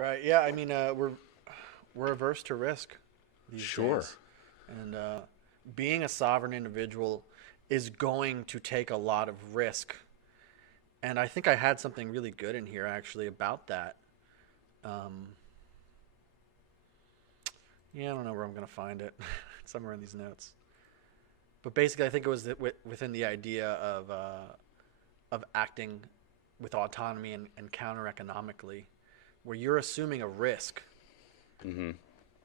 Right. Yeah. I mean, we're averse to risk these Sure. days, and being a sovereign individual is going to take a lot of risk. And I think I had something really good in here actually about that. Um, yeah, I don't know where I'm gonna find it. Somewhere in these notes. But basically, I think it was within the idea of acting with autonomy and counter economically, where you're assuming a risk. Hmm.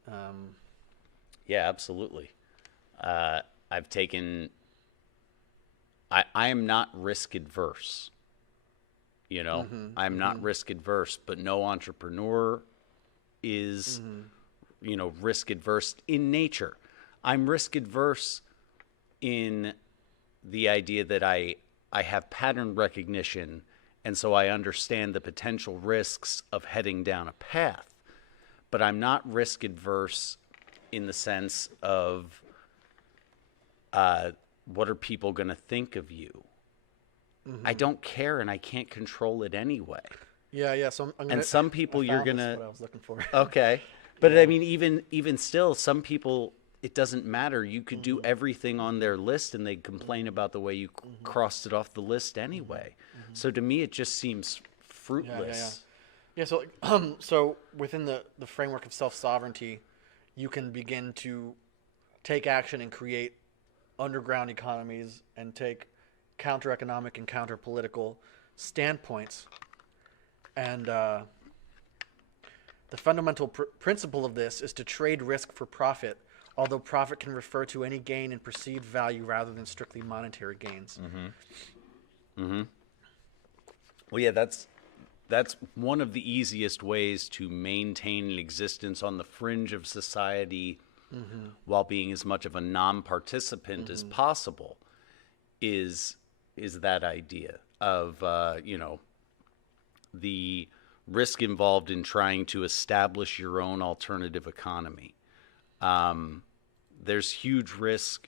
Um, Yeah, absolutely. I've taken. I am not risk adverse. You know, mm-hmm, I'm not mm-hmm, risk adverse, but no entrepreneur is, mm-hmm, risk adverse in nature. I'm risk adverse in the idea that I have pattern recognition, and so I understand the potential risks of heading down a path. But I'm not risk adverse in the sense of what are people going to think of you. I mm-hmm. don't care, and I can't control it anyway. Yeah, yeah. So I'm And gonna. some I people you're found this gonna what I was looking for. okay, but I Yeah. mean, even still, some people it doesn't matter. You could do Mm-hmm, everything on mm-hmm, their list, and they complain mm-hmm, about the way you mm-hmm, crossed it off the list mm-hmm, anyway. mm-hmm. So to me, it just seems Yeah, yeah, yeah. fruitless. Yeah. So like, so within the framework of self sovereignty, you can begin to take action and create underground economies and take counter economic and counter political standpoints. And the fundamental principle of this is to trade risk for profit, although profit can refer to any gain in perceived value rather than strictly monetary gains. Mm-hmm. Well, yeah, that's one of the easiest ways to maintain an existence on the fringe of society Mm-hmm. while being as much of a non-participant as Mm-hmm. possible is that idea of the risk involved in trying to establish your own alternative economy. Um, there's huge risk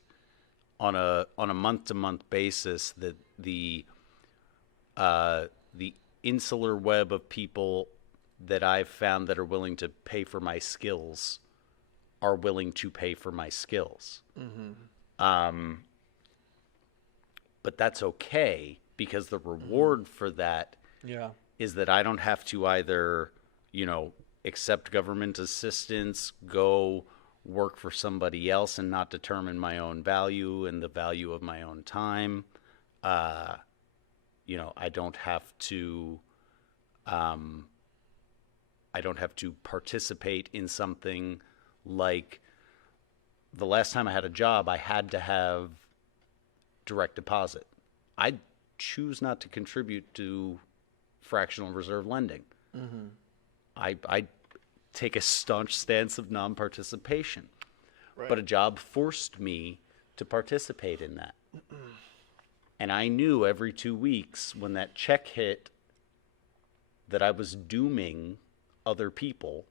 on a month to month basis that the insular web of people that I've found that are willing to pay for my skills are willing to pay for my skills. Mm-hmm. Um, but that's okay because the Mm-hmm. reward for that Yeah. is that I don't have to either, accept government assistance, go work for somebody else and not determine my own value and the value of my own time. Uh, I don't have to um, participate in something like the last time I had a job, I had to have direct deposit. I choose not to contribute to fractional reserve lending. Mm-hmm. I take a staunch stance of non participation, but Right. a job forced me to participate in that. And I knew every 2 weeks when that check hit that I was dooming other people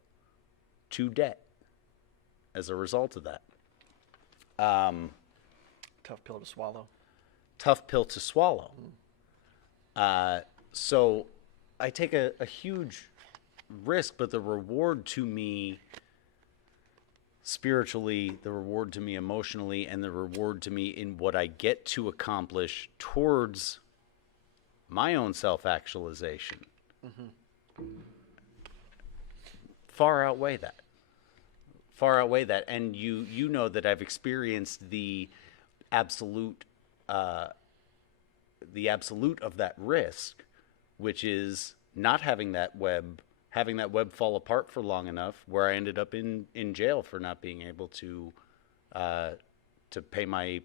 to debt as a result of that. Um, Tough pill to swallow. Tough pill to swallow. So I take a huge risk, but the reward to me spiritually, the reward to me emotionally, and the reward to me in what I get to accomplish towards my own self actualization Mm-hmm. far outweigh that. Far outweigh that. And you know that I've experienced absolute uh, the absolute of that risk, which is not having that web fall apart for long enough, where I ended up in jail for not being able uh, to pay my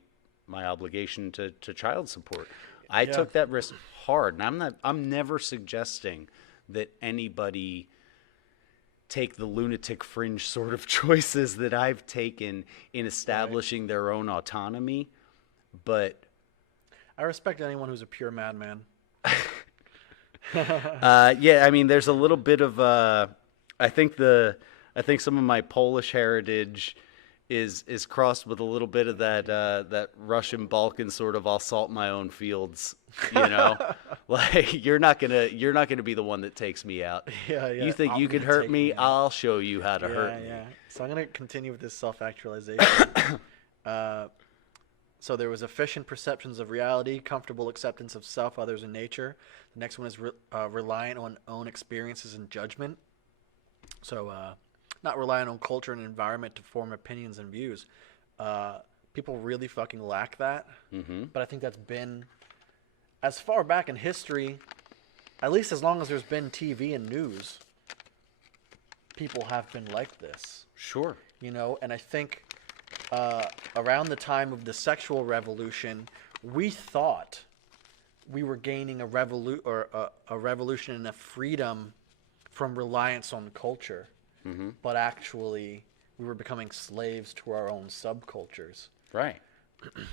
obligation to child support. I Yeah. took that risk hard, and I'm never suggesting that anybody take the lunatic fringe sort of choices that I've taken in Right. establishing their own autonomy, but I respect anyone who's a pure madman. yeah, I mean, there's a little bit of I think some of my Polish heritage is crossed with a little bit of that Russian Balkan sort of I'll salt my own fields, you know, like you're not gonna be the one that takes me out. Yeah, yeah. You think I'm you can gonna hurt take me? me out. I'll show you how to Yeah, hurt me. yeah. So I'm gonna continue with this self-actualization. So there was efficient perceptions of reality, comfortable acceptance of self, others, and nature. The next one is reliant on own experiences and judgment. So not relying on culture and environment to form opinions and views. People really fucking lack that. Mm-hmm. But I think that's been as far back in history, at least as long as there's been TV and news, people have been like this. Sure. You know, and I think around the time of the sexual revolution, we thought we were gaining a revolution and a freedom from reliance on culture, but actually we were becoming slaves to our own subcultures. Right.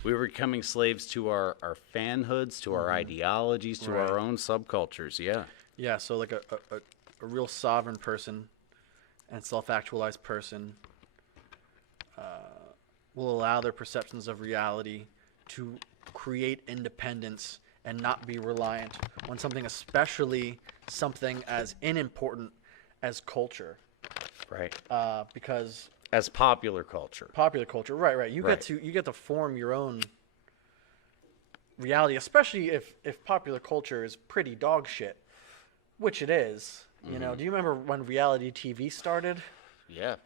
We were becoming slaves to our fanhoods, to our ideologies, to Right. our own subcultures. Yeah. Yeah, so like a real sovereign person and self-actualized person will allow their perceptions of reality to create independence and not be reliant on something, especially something as unimportant as culture. Right. Because As popular culture. popular culture, right, you Right. get to form your own reality, especially if popular culture is pretty dog shit, which it is. You know, do you remember when reality TV started? Yeah.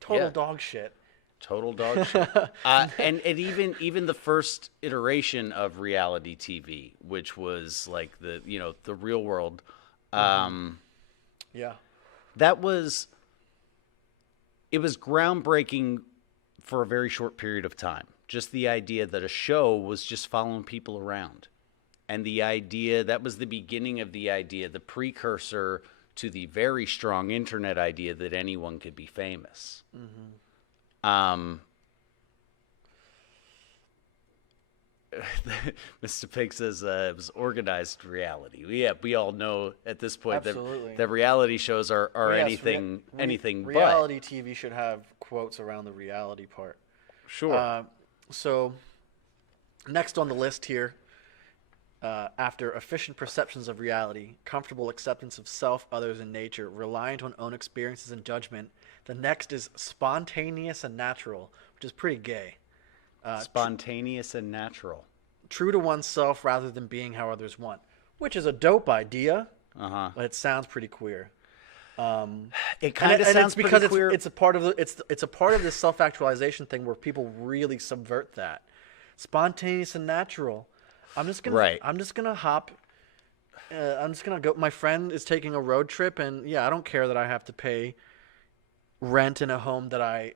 Total Yeah. dog shit. Total dog shit. And even the first iteration of reality TV, which was like the real world, Yeah. it was groundbreaking for a very short period of time. Just the idea that a show was just following people around. And the idea, that was the beginning of the idea, the precursor to the very strong internet idea that anyone could be famous. Mr. Pig says it was organized reality. We all know at this point Absolutely. that reality shows are Yes, anything but. reality TV should have quotes around the reality part. Sure. So, next on the list here, after efficient perceptions of reality, comfortable acceptance of self, others, and nature, reliant on own experiences and judgment, the next is spontaneous and natural, which is pretty gay. Spontaneous and natural. True to oneself rather than being how others want, which is a dope idea, Uh-huh. but it sounds pretty queer. It And kind of it's sounds because pretty queer. it's a part of it's a part of this self-actualization thing where people really subvert that. Spontaneous and natural. I'm just gonna Right. I'm just gonna hop. I'm just gonna go. My friend is taking a road trip, and yeah, I don't care that I have to pay rent in a home that I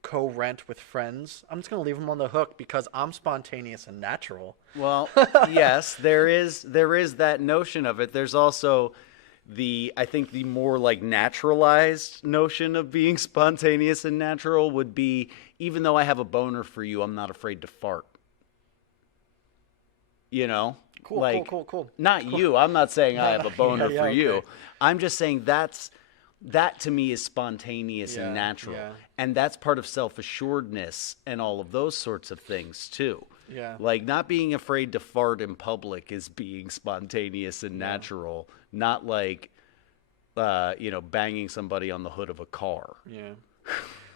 co-rent with friends. I'm just gonna leave them on the hook because I'm spontaneous and natural. Well, yes, there is that notion of it. There's also I think the more like naturalized notion of being spontaneous and natural would be, even though I have a boner for you, I'm not afraid to fart. You know? Cool, like, cool. Not you. I'm not saying I have a boner yeah, for you. okay. I'm just saying that to me is spontaneous Yeah, and natural. yeah. And that's part of self-assuredness and all of those sorts of things too. Yeah. Like not being afraid to fart in public is being spontaneous and natural, not like banging somebody on the hood of a car. Yeah.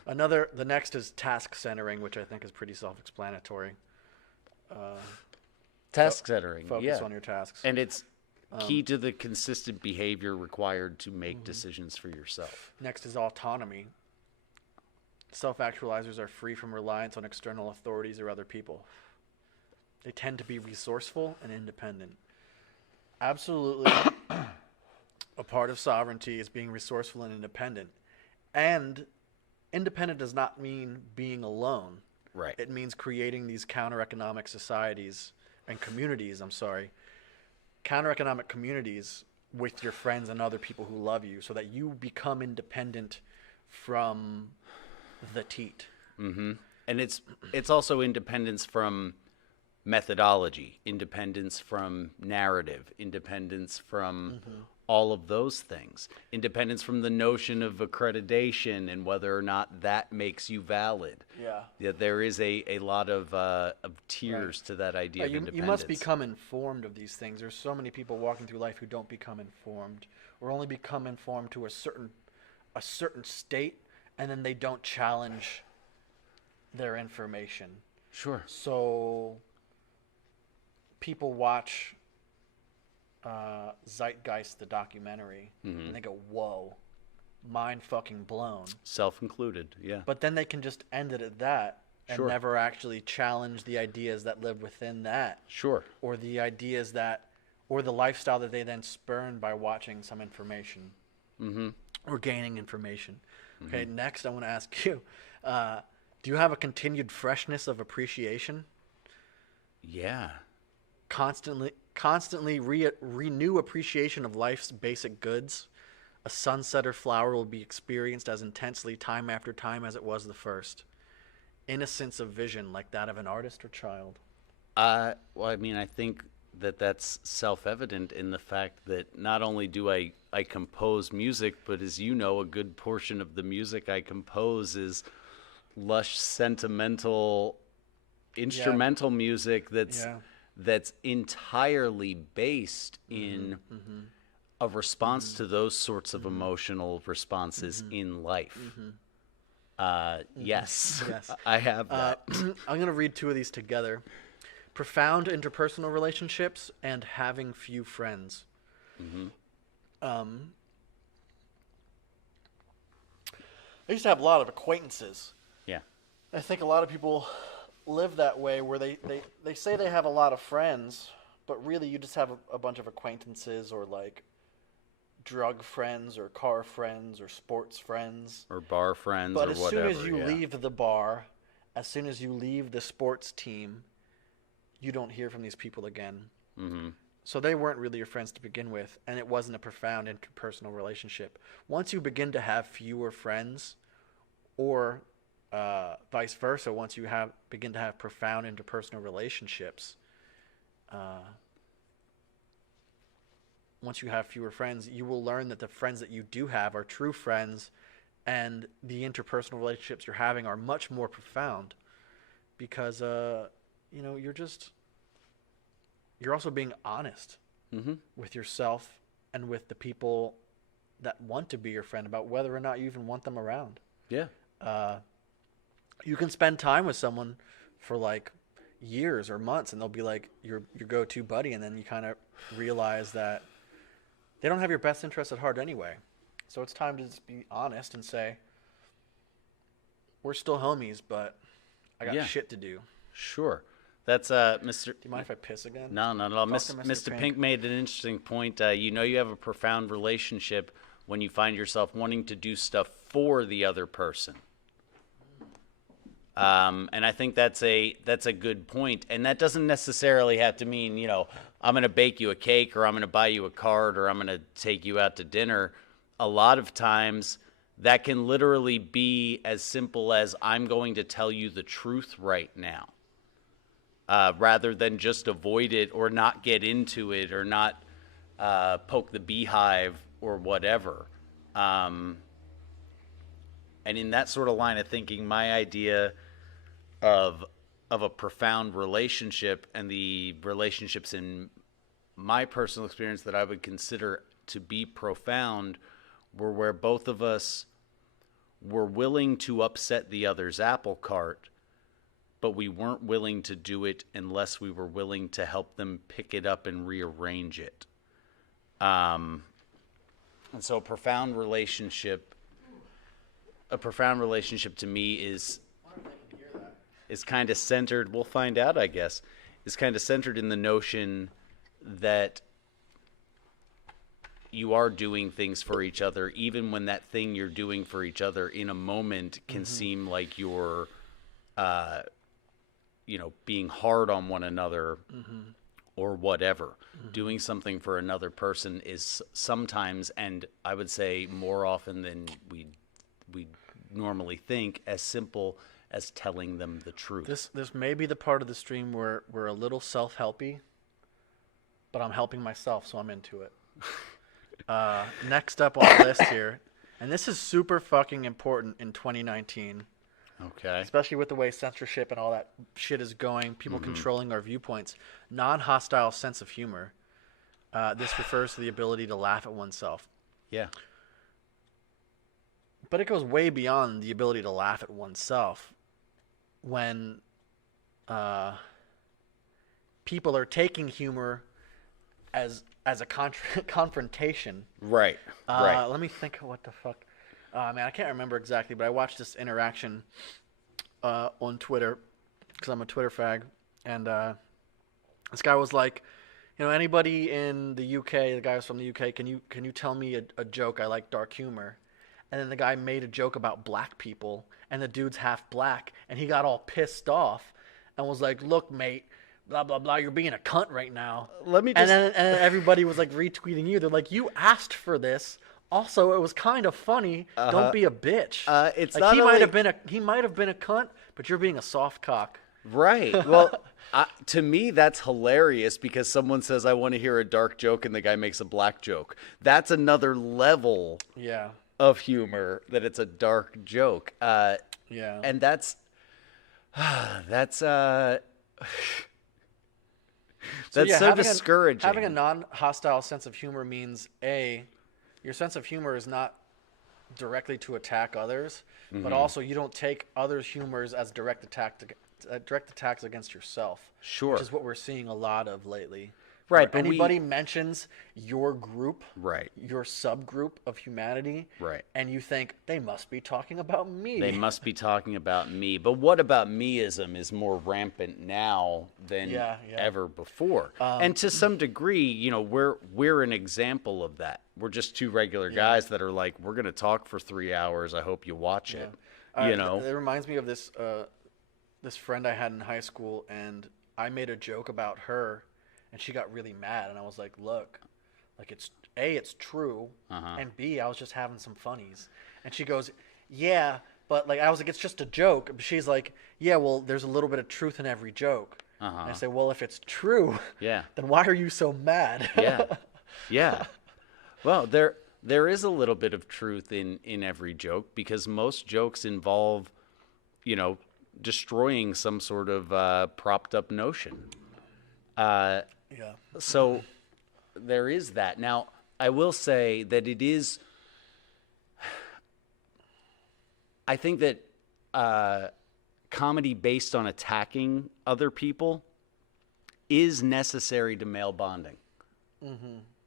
The next is task centering, which I think is pretty self-explanatory. Task centering. Focus Yeah. on your tasks. And it's key to the consistent behavior required to make decisions for yourself. Next is autonomy. Self-actualizers are free from reliance on external authorities or other people. They tend to be resourceful and independent. Absolutely, a part of sovereignty is being resourceful and independent. And independent does not mean being alone. Right. It means creating these counter-economic societies and communities, counter-economic communities with your friends and other people who love you so that you become independent from the teat. Mm-hmm. And it's also independence from methodology, independence from narrative, independence from all of those things. Independence from the notion of accreditation and whether or not that makes you valid. Yeah. There is a lot of tiers to that idea of You independence. must become informed of these things. There's so many people walking through life who don't become informed, or only become informed to a certain state, and then they don't challenge their information. Sure. So people watch Zeitgeist, the documentary, and they go, "Whoa, mind fucking blown." Self-included, yeah. But then they can just end it at that and Sure. never actually challenge the ideas that live within that, Sure. or the ideas that, or the lifestyle that they then spurn by watching some information or gaining information. Okay, next I want to ask you, do you have a continued freshness of appreciation? Yeah. Constantly renew appreciation of life's basic goods. A sunset or flower will be experienced as intensely time after time as it was the first. Innocence of vision like that of an artist or child. Well, I mean, I think that that's self-evident in the fact that not only do I compose music, but as you know, a good portion of the music I compose is lush, sentimental, instrumental music that's entirely based in a response to those sorts of emotional responses in life. Yes, Yes. I have that. I'm going to read two of these together. Profound interpersonal relationships and having few friends. I used to have a lot of acquaintances. Yeah. I think a lot of people live that way where they say they have a lot of friends, but really you just have a bunch of acquaintances, or like drug friends or car friends or sports friends. Or bar friends But or as whatever. soon as you leave the bar, as soon as you leave the sports team, you don't hear from these people again. So they weren't really your friends to begin with, and it wasn't a profound interpersonal relationship. Once you begin to have fewer friends, or vice versa, once you begin to have profound interpersonal relationships, once you have fewer friends, you will learn that the friends that you do have are true friends, and the interpersonal relationships you're having are much more profound, because you're also being honest with yourself and with the people that want to be your friend about whether or not you even want them around. Yeah. You can spend time with someone for like years or months, and they'll be like your go-to buddy, and then you kind of realize that they don't have your best interests at heart anyway. So it's time to just be honest and say, we're still homies, but I got shit to do. Sure. That's Mr. Do you mind if I piss again? No, not at all. Talk to Mr. Pink made an interesting point. You have a profound relationship when you find yourself wanting to do stuff for the other person. And I think that's a good point. And that doesn't necessarily have to mean, I'm going to bake you a cake, or I'm going to buy you a card, or I'm going to take you out to dinner. A lot of times that can literally be as simple as, I'm going to tell you the truth right now. Rather than just avoid it or not get into it or not poke the beehive or whatever. And in that sort of line of thinking, my idea of a profound relationship, and the relationships in my personal experience that I would consider to be profound, were where both of us were willing to upset the other's apple cart, but we weren't willing to do it unless we were willing to help them pick it up and rearrange it. And so a profound relationship to me is kind of centered, we'll find out, I guess, is kind of centered in the notion that you are doing things for each other, even when that thing you're doing for each other in a moment can seem like you're being hard on one another or whatever. Doing something for another person is sometimes, and I would say more often than we normally think, as simple as telling them the truth. This may be the part of the stream where we're a little self-helpy, but I'm helping myself, so I'm into it. Next up on the list here, and this is super fucking important in 2019, Okay. especially with the way censorship and all that shit is going, people Mm-hmm. controlling our viewpoints. Non-hostile sense of humor. This refers to the ability to laugh at oneself. Yeah. But it goes way beyond the ability to laugh at oneself. When people are taking humor as a confrontation. Right. Right. Let me think of what the fuck. Man, I can't remember exactly, but I watched this interaction on Twitter because I'm a Twitter fag, and this guy was like, anybody in the UK? The guy was from the UK. Can you tell me a joke? I like dark humor. And then the guy made a joke about black people, and the dude's half black, and he got all pissed off and was like, "Look, mate, blah blah blah, you're being a cunt right now." Let me And just- then everybody was like retweeting you. They're like, "You asked for this. Also, it was kind of funny. Don't be a bitch." It's like not he only- might have been a cunt, but you're being a soft cock. Right. Well, to me, that's hilarious because someone says, I want to hear a dark joke, and the guy makes a black joke. That's another level Yeah, of humor, that it's a dark joke. yeah. And that's So, that's yeah, so having discouraging. Having a non-hostile sense of humor means your sense of humor is not directly to attack others, Mm-hmm. but also you don't take others' humors as direct attacks against yourself. Sure. Which is what we're seeing a lot of lately. Right, Where but anybody mentions your group, Right. your subgroup of humanity, Right. and you think they must be talking about me. They must be talking about me. But what about meism is more rampant now than Yeah. ever before. And to some degree, we're an example of that. We're just two regular guys that are like, we're going to talk for 3 hours. I hope you watch it. It reminds me of this friend I had in high school, and I made a joke about her, and she got really mad. And I was like, "Look, like it's true, and B, I was just having some funnies." And she goes, "Yeah, but like I was like, it's just a joke." But she's like, "Yeah, well, there's a little bit of truth in every joke." And I say, "Well, if it's true, Yeah. then why are you so mad?" Yeah. Yeah. Well, there is a little bit of truth in every joke because most jokes involve, destroying some sort of propped up notion. Yeah. So there is that. Now, I will say that it is. I think that comedy based on attacking other people is necessary to male bonding.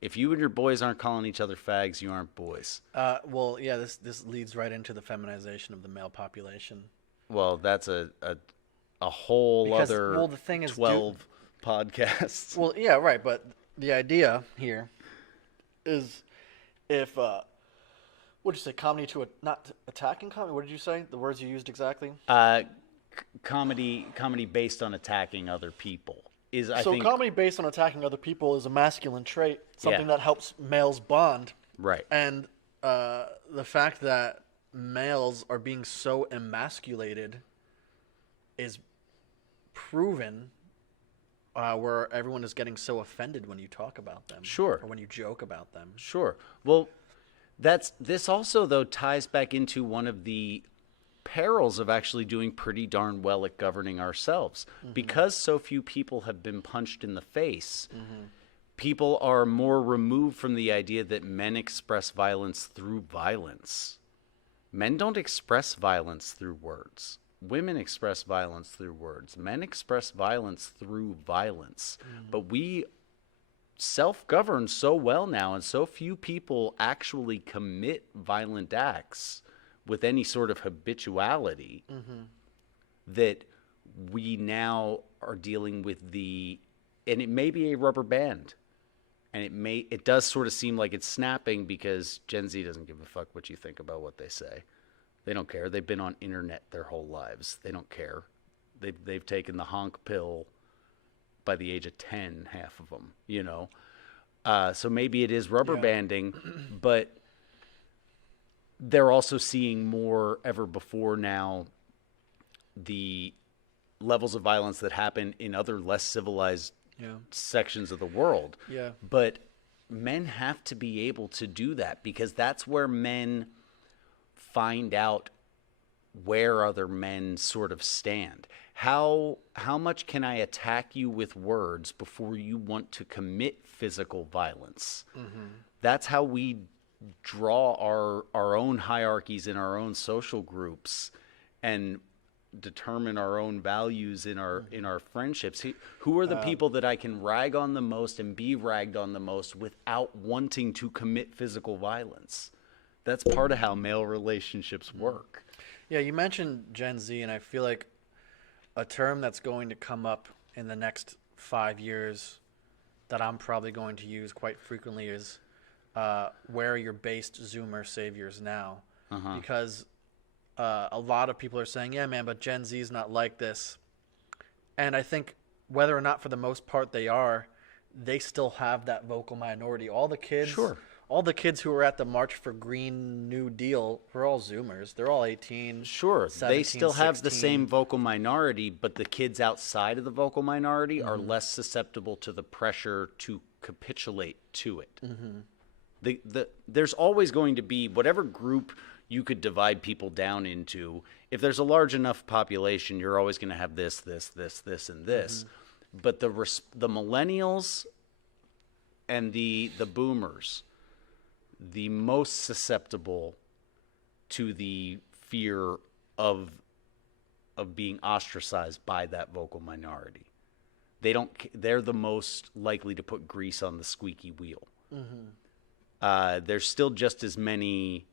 If you and your boys aren't calling each other fags, you aren't boys. Well, yeah. This leads right into the feminization of the male population. Well, that's a whole Because, other well, the thing is, 12 podcasts. Well, yeah, right. But the idea here is if what did you say? Comedy to not attacking comedy. What did you say? The words you used exactly. Comedy based on attacking other people is, I So think, comedy based on attacking other people is a masculine trait, something that helps males bond. right. And the fact that males are being so emasculated is proven. Where everyone is getting so offended when you talk about them, Sure. or when you joke about them. Sure. Well, this also though ties back into one of the perils of actually doing pretty darn well at governing ourselves. Because so few people have been punched in the face. People are more removed from the idea that men express violence through violence. Men don't express violence through words. Women express violence through words. Men express violence through violence. But we self-govern so well now, and so few people actually commit violent acts with any sort of habituality that we now are dealing with and it may be a rubber band. And it does sort of seem like it's snapping because Gen Z doesn't give a fuck what you think about what they say. They don't care. They've been on internet their whole lives. They don't care. They've taken the honk pill by the age of 10, half of them, So maybe it is rubber banding, but they're also seeing more ever before now the levels of violence that happen in other less civilized sections of the world. Yeah. But men have to be able to do that, because that's where men find out where other men sort of stand. How much can I attack you with words before you want to commit physical violence? That's how we draw our own hierarchies in our own social groups and determine our own values in our friendships. Who are the people that I can rag on the most and be ragged on the most without wanting to commit physical violence? That's part of how male relationships work. Yeah, you mentioned Gen Z, and I feel like a term that's going to come up in the next 5 years that I'm probably going to use quite frequently is where are your based Zoomer saviors now? Because a lot of people are saying, yeah, man, but Gen Z is not like this. And I think whether or not for the most part they are, they still have that vocal minority. All the kids, Sure. all the kids who were at the March for Green New Deal were all Zoomers. They're all 18. Sure, 17, they still have the 16. same vocal minority, but the kids outside of the vocal minority are less susceptible to the pressure to capitulate to it. There's always going to be whatever group you could divide people down into. If there's a large enough population, you're always going to have this, and this. But the millennials and the boomers, the most susceptible to the fear of being ostracized by that vocal minority. They're the most likely to put grease on the squeaky wheel. There's still just as many,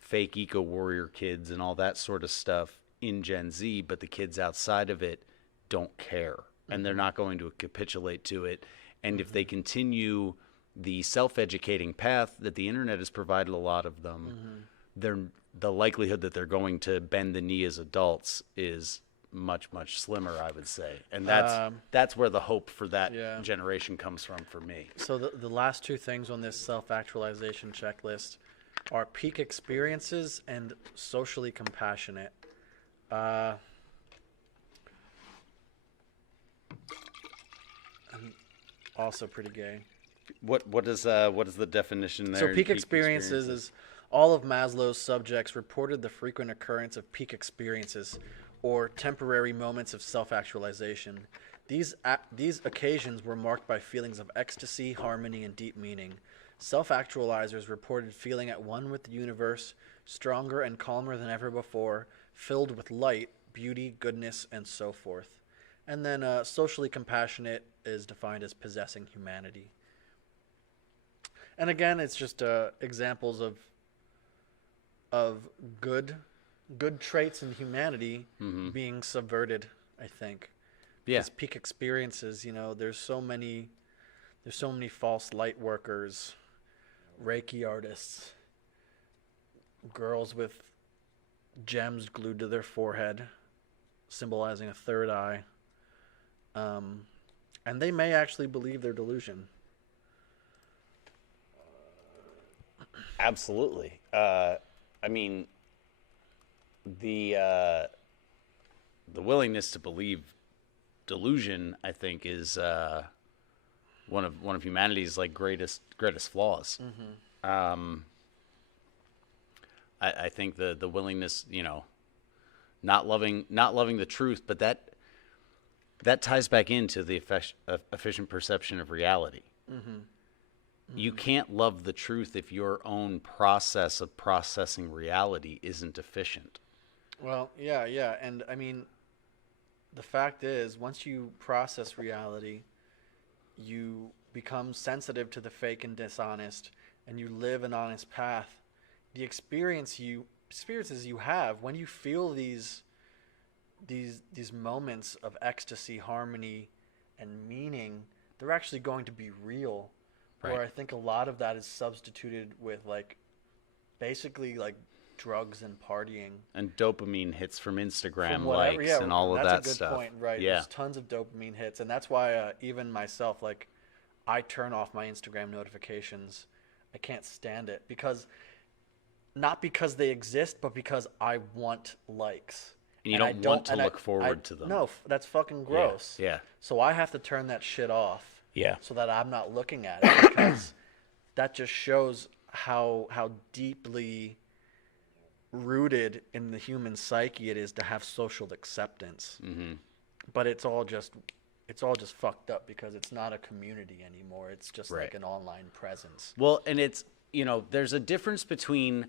fake eco warrior kids and all that sort of stuff in Gen Z, but the kids outside of it don't care, and they're not going to capitulate to it. And if they continue the self-educating path that the internet has provided a lot of them, the likelihood that they're going to bend the knee as adults is much, much slimmer, I would say. And that's where the hope for that generation comes from for me. So the last two things on this self-actualization checklist are peak experiences and socially compassionate. And also pretty gay. What is the definition there? So peak experiences is all of Maslow's subjects reported the frequent occurrence of peak experiences or temporary moments of self-actualization. These occasions were marked by feelings of ecstasy, harmony, and deep meaning. Self-actualizers reported feeling at one with the universe, stronger and calmer than ever before, filled with light, beauty, goodness, and so forth. And then socially compassionate is defined as possessing humanity. And again, it's just examples of good traits in humanity being subverted, I think. Yeah. These peak experiences, there's so many false light workers, Reiki artists, girls with gems glued to their forehead, symbolizing a third eye. And they may actually believe their delusion. Absolutely. I mean, the willingness to believe delusion, I think, is one of humanity's greatest flaws. I think the willingness, not loving the truth, but that ties back into the efficient perception of reality. You can't love the truth if your own process of processing reality isn't efficient. Well, yeah. And I mean, the fact is, once you process reality, you become sensitive to the fake and dishonest, and you live an honest path. The experiences you have when you feel these moments of ecstasy, harmony, and meaning, they're actually going to be real. Right. Where I think a lot of that is substituted with basically drugs and partying. And dopamine hits from Instagram From whatever, likes and all of that stuff. That's a good point, right? Yeah. There's tons of dopamine hits, and that's why even myself, I turn off my Instagram notifications. I can't stand it not because they exist, but because I want likes. And you don't want to look forward to them. No, that's fucking gross. Yeah. So I have to turn that shit off. Yeah. So that I'm not looking at it because that just shows how deeply rooted in the human psyche it is to have social acceptance. But it's all just fucked up because it's not a community anymore. It's just Right. like an online presence. Well, and it's, there's a difference between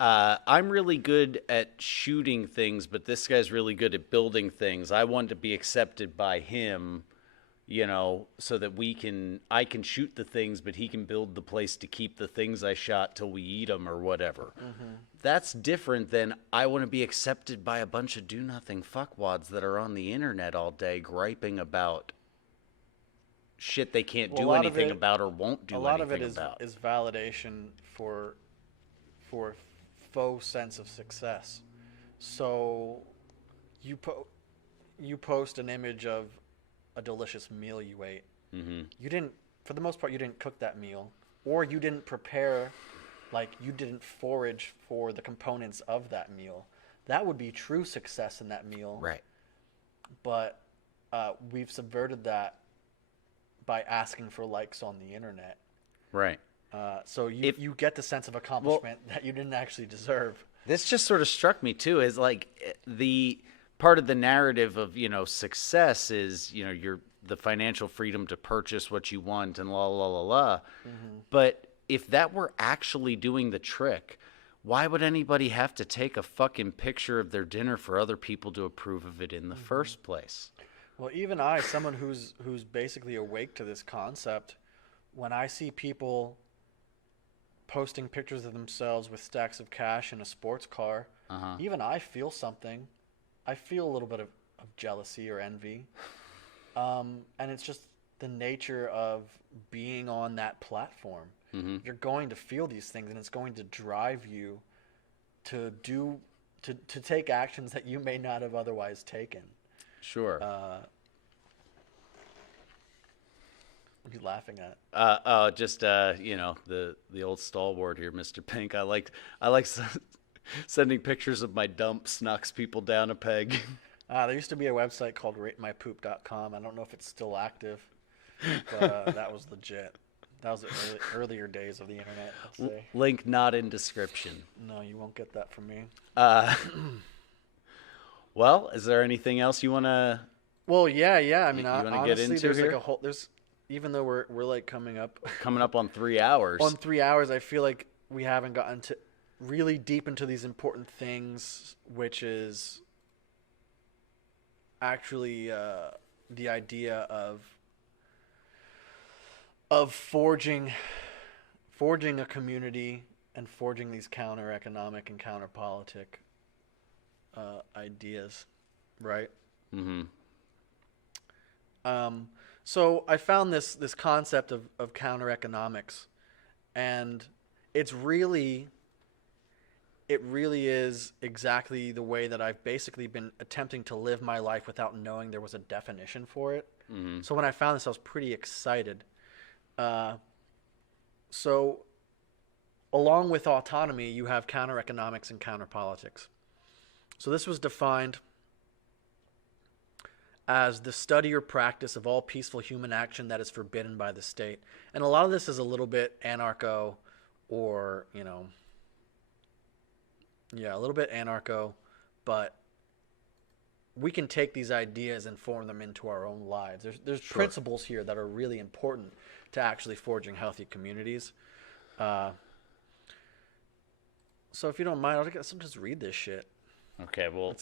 I'm really good at shooting things, but this guy's really good at building things. I want to be accepted by him, so that I can shoot the things, but he can build the place to keep the things I shot till we eat them or whatever. That's different than I want to be accepted by a bunch of do-nothing fuckwads that are on the internet all day griping about shit they can't Well, a do lot of anything it- about or won't do A lot of anything it is about. is validation for faux sense of success. So you post an image of a delicious meal you ate. You didn't, for the most part, you didn't cook that meal, or you didn't prepare, like you didn't forage for the components of that meal. That would be true success in that meal. Right. But we've subverted that by asking for likes on the internet. Right. So you get the sense of accomplishment that you didn't actually deserve. This just sort of struck me too, is like the part of the narrative of, success is, the financial freedom to purchase what you want and la la la la. But if that were actually doing the trick, why would anybody have to take a fucking picture of their dinner for other people to approve of it in the first place? Well, even I, someone who's basically awake to this concept, when I see people posting pictures of themselves with stacks of cash in a sports car, even I feel something. I feel a little bit of jealousy or envy. And it's just the nature of being on that platform. You're going to feel these things, and it's going to drive you to take actions that you may not have otherwise taken. Sure. What are you laughing at? Just the old stalwart here, Mr. Pink. I like sending pictures of my dumps knocks people down a peg. There used to be a website called ratemypoop.com. I don't know if it's still active, but that was legit. That was the earlier days of the internet, let's say. Link not in description. No, you won't get that from me. Well, is there anything else you want to? Well, yeah. I mean, You wanna get honestly, into there's here? like a whole. Even though we're like coming up On 3 hours. on 3 hours, I feel like we haven't gotten to really deep into these important things, which is actually the idea of forging a community and forging these counter-economic and counter-politic ideas, right? So I found this concept of counter-economics, and it really is exactly the way that I've basically been attempting to live my life without knowing there was a definition for it. So when I found this, I was pretty excited. So along with autonomy, you have counter-economics and counter-politics. So this was defined as the study or practice of all peaceful human action that is forbidden by the state. And a lot of this is a little bit anarcho, or, a little bit anarcho, but we can take these ideas and form them into our own lives. There's Sure. principles here that are really important to actually forging healthy communities. So if you don't mind, I'll just read this shit. Okay, well,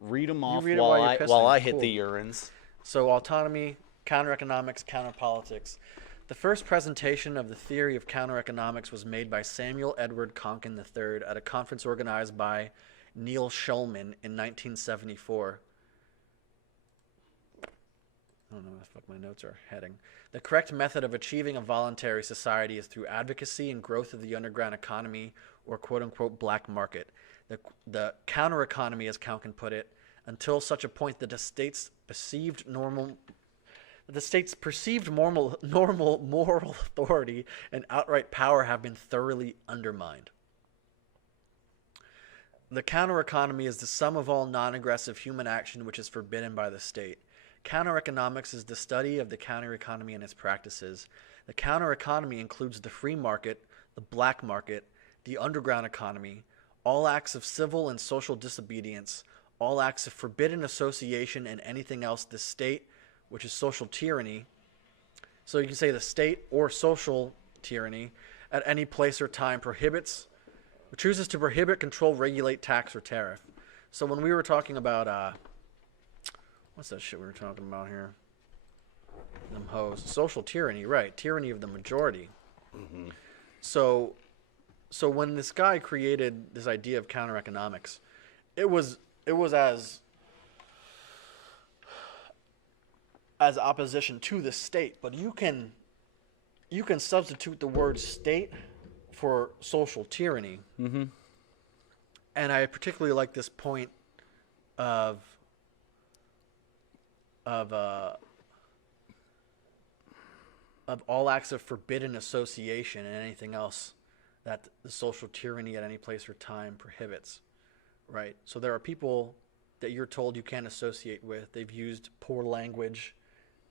read them off read it while while you're I pissing. hit Cool. the urines. So autonomy, counter-economics, counter-politics. The first presentation of the theory of counter-economics was made by Samuel Edward Konkin III at a conference organized by Neil Schulman in 1974. I don't know where the fuck my notes are heading. The correct method of achieving a voluntary society is through advocacy and growth of the underground economy, or quote-unquote black market. The counter-economy, as Konkin put it, until such a point that the state's perceived normal moral authority and outright power have been thoroughly undermined. The counter-economy is the sum of all non-aggressive human action which is forbidden by the state. Counter-economics is the study of the counter-economy and its practices. The counter economy includes the free market, the black market, the underground economy, all acts of civil and social disobedience, all acts of forbidden association, and anything else the state, which is social tyranny. So you can say the state or social tyranny at any place or time prohibits, chooses to prohibit, control, regulate, tax, or tariff. So when we were talking about, what's that shit we were talking about here? Them hoes. Social tyranny, right. Tyranny of the majority. Mm-hmm. So when this guy created this idea of counter economics, it was as opposition to the state, but you can substitute the word state for social tyranny. Mm-hmm. And I particularly like this point of all acts of forbidden association and anything else that the social tyranny at any place or time prohibits, right? So there are people that you're told you can't associate with. They've used poor language.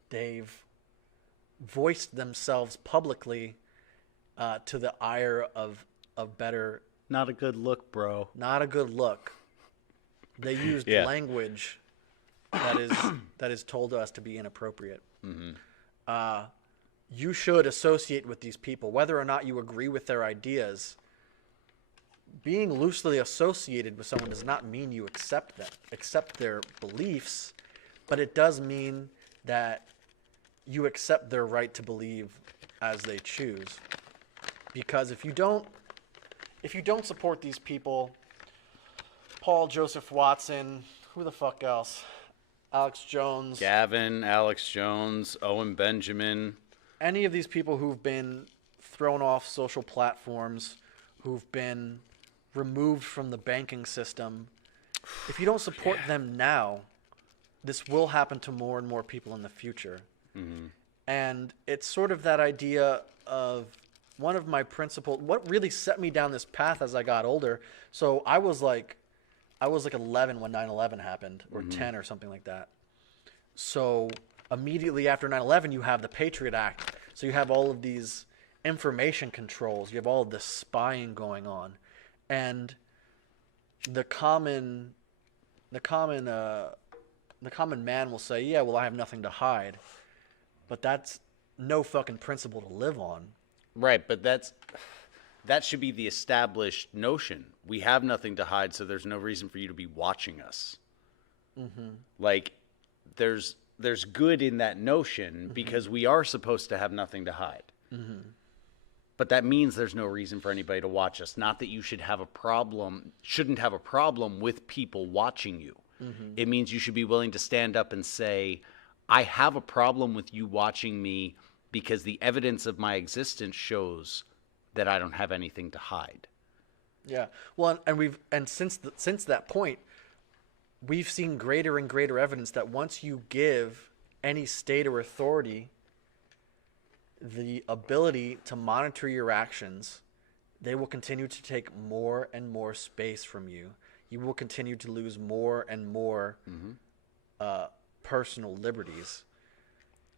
They've voiced themselves publicly to the ire of better. Not a good look, bro. Not a good look. They used language that is told to us to be inappropriate. Mm-hmm. You should associate with these people, whether or not you agree with their ideas. Being loosely associated with someone does not mean you accept their beliefs, but it does mean that you accept their right to believe as they choose. Because if you don't support these people, Paul Joseph Watson, who the fuck else? Alex Jones. Gavin, Alex Jones, Owen Benjamin. Any of these people who've been thrown off social platforms, who've been removed from the banking system, if you don't support them now, this will happen to more and more people in the future. Mm-hmm. And it's sort of that idea of one of my principles, what really set me down this path as I got older. So I was like 11 when 9/11 happened, or 10 or something like that. So immediately after 9/11, you have the Patriot Act. So you have all of these information controls. You have all of this spying going on. And the common man will say, yeah, well, I have nothing to hide. But that's no fucking principle to live on. Right, but that should be the established notion. We have nothing to hide, so there's no reason for you to be watching us. Mm-hmm. Like, there's good in that notion because we are supposed to have nothing to hide. Mm-hmm. But that means there's no reason for anybody to watch us. Not that you shouldn't have a problem with people watching you. Mm-hmm. It means you should be willing to stand up and say, I have a problem with you watching me because the evidence of my existence shows that I don't have anything to hide. Yeah. Well, and since that point, we've seen greater and greater evidence that once you give any state or authority the ability to monitor your actions, they will continue to take more and more space from you. You will continue to lose more and more personal liberties.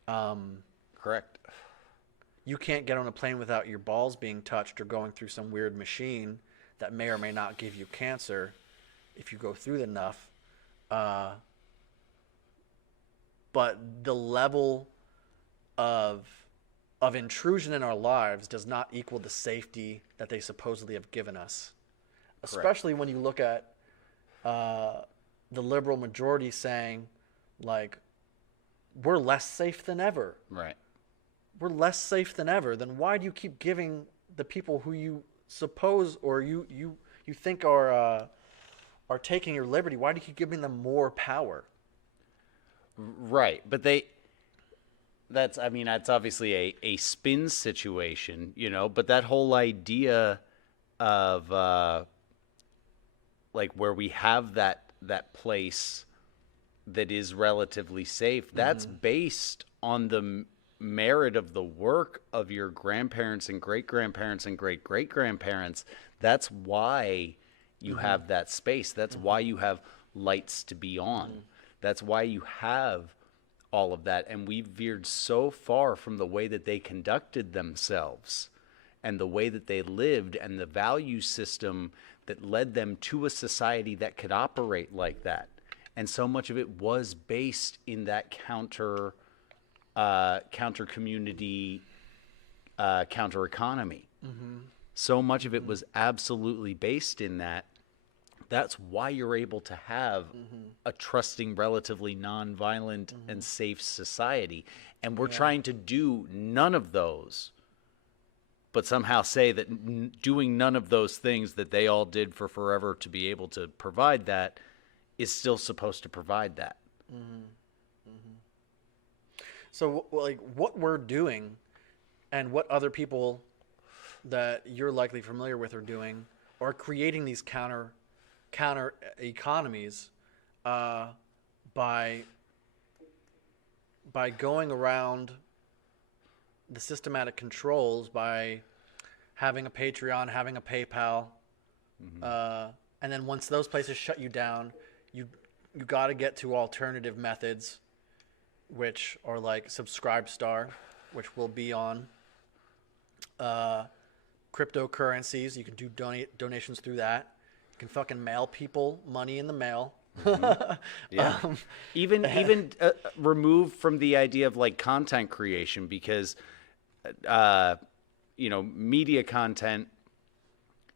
Correct. You can't get on a plane without your balls being touched or going through some weird machine that may or may not give you cancer if you go through it enough. But the level of intrusion in our lives does not equal the safety that they supposedly have given us. Correct. Especially when you look at the liberal majority saying, like, we're less safe than ever. Right. We're less safe than ever. Then why do you keep giving the people who you suppose or you think are taking your liberty, why do you keep giving them more power? Right. But that's obviously a spin situation, but that whole idea of like where we have that place that is relatively safe, that's based on the merit of the work of your grandparents and great-grandparents and great-great-grandparents. That's why you have that space. That's why you have lights to be on. That's why you have all of that, and we veered so far from the way that they conducted themselves and the way that they lived and the value system that led them to a society that could operate like that. And so much of it was based in that counter community, counter economy. So much of it was absolutely based in that. That's why you're able to have a trusting, relatively nonviolent and safe society. And we're trying to do none of those, but somehow say that doing none of those things that they all did for forever to be able to provide that is still supposed to provide that. So, like, what we're doing and what other people that you're likely familiar with are doing are creating these counter economies by going around the systematic controls, by having a Patreon, having a PayPal, and then once those places shut you down, you got to get to alternative methods, which are like Subscribestar, which will be on. Cryptocurrencies, you can do donations through that. You can fucking mail people money in the mail. Yeah. Even removed from the idea of like content creation, because media content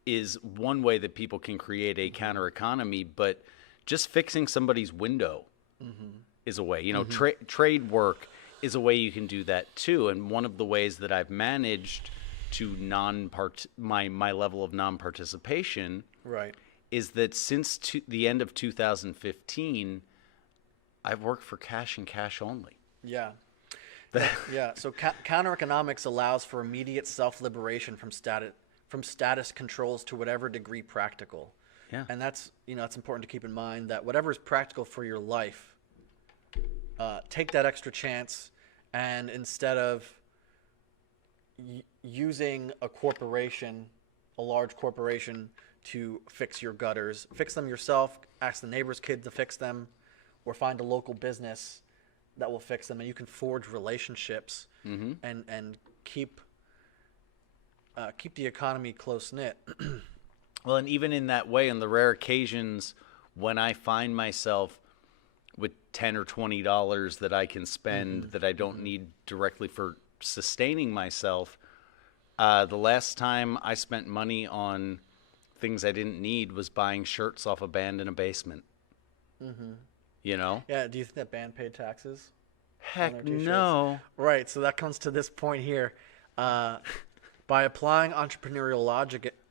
is one way that people can create a counter economy, but just fixing somebody's window is a way. Trade work is a way you can do that too. And one of the ways that I've managed to my level of non-participation, Right, is that since the end of 2015, I've worked for cash and cash only. yeah. Yeah, so counter economics allows for immediate self-liberation from status controls to whatever degree practical. Yeah. And that's, it's important to keep in mind that whatever is practical for your life, take that extra chance, and instead of using a large corporation to fix your gutters, fix them yourself, ask the neighbor's kid to fix them, or find a local business that will fix them, and you can forge relationships and keep the economy close knit. Well, and even in that way, on the rare occasions when I find myself with $10 or $20 that I can spend that I don't need directly for sustaining myself, the last time I spent money on things I didn't need was buying shirts off a band in a basement. Yeah, do you think that band paid taxes? Heck their t-shirts? no. Right, so that comes to this point here. By applying entrepreneurial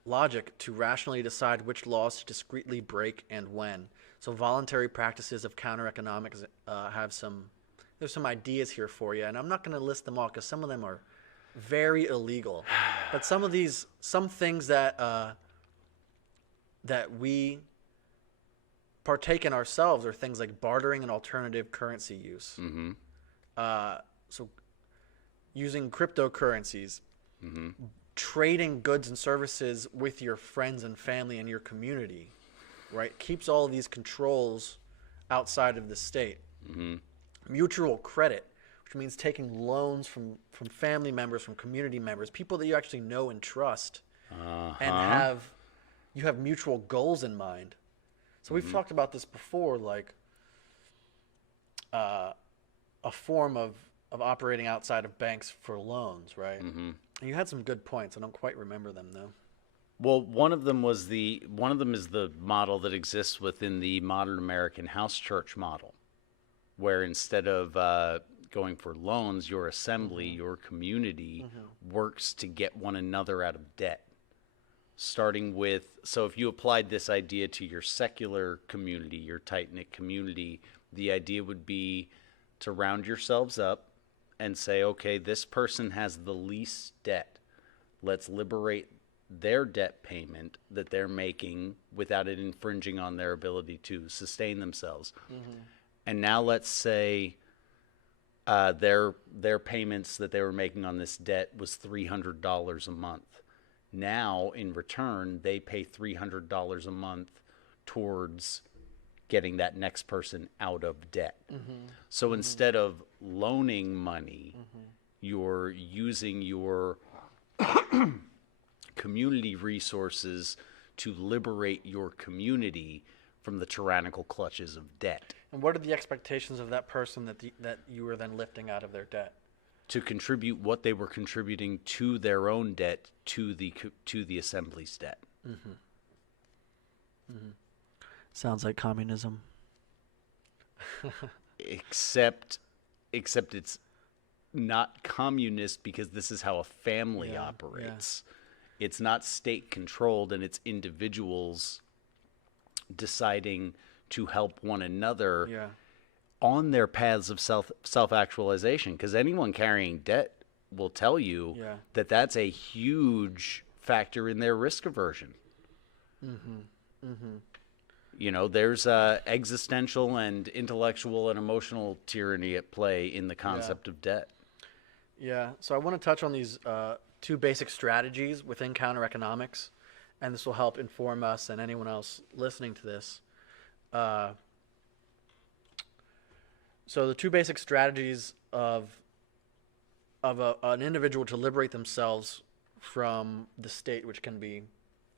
logic to rationally decide which laws to discreetly break and when. So voluntary practices of counter economics there's some ideas here for you, and I'm not going to list them all because some of them are very illegal. But some things that we partake in ourselves are things like bartering and alternative currency use. So using cryptocurrencies, trading goods and services with your friends and family and your community, right, keeps all of these controls outside of the state. Mutual credit, which means taking loans from family members, from community members, people that you actually know and trust, and you have mutual goals in mind. So we've talked about this before, like a form of operating outside of banks for loans, right? And you had some good points. I don't quite remember them though. Well, one of them is the model that exists within the modern American house church model, where instead of going for loans, your assembly, your community works to get one another out of debt. Starting with, so if you applied this idea to your secular community, your tight-knit community, the idea would be to round yourselves up and say, okay, this person has the least debt. Let's liberate their debt payment that they're making without it infringing on their ability to sustain themselves. And now let's say their payments that they were making on this debt was $300 a month. Now, in return, they pay $300 a month towards getting that next person out of debt. So instead of loaning money, you're using your community resources to liberate your community from the tyrannical clutches of debt, And what are the expectations of that person that you were then lifting out of their debt? to contribute what they were contributing to their own debt to the assembly's debt. Sounds like communism. Except it's not communist, because this is how a family Yeah, operates. It's not state controlled, and it's individuals deciding to help one another Yeah. on their paths of self-actualization, because anyone carrying debt will tell you Yeah. that that's a huge factor in their risk aversion. You know, there's existential and intellectual and emotional tyranny at play in the concept of debt. Yeah. So I want to touch on these two basic strategies within counter economics, and this will help inform us and anyone else listening to this. So the two basic strategies of an individual to liberate themselves from the state, which can be